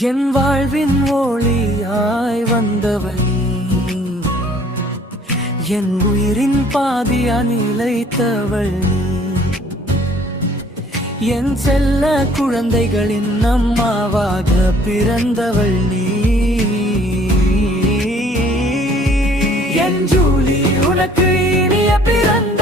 என் வாழ்வின் ஒளியாய் வந்தவள் நீ, என் உயிரின் பாதியா நிலைத்தவள் நீ, என் செல்ல குழந்தைகளின் அம்மாவாக பிறந்தவள் நீ. என் ஜூலி உனக்கு இனிய பிறந்த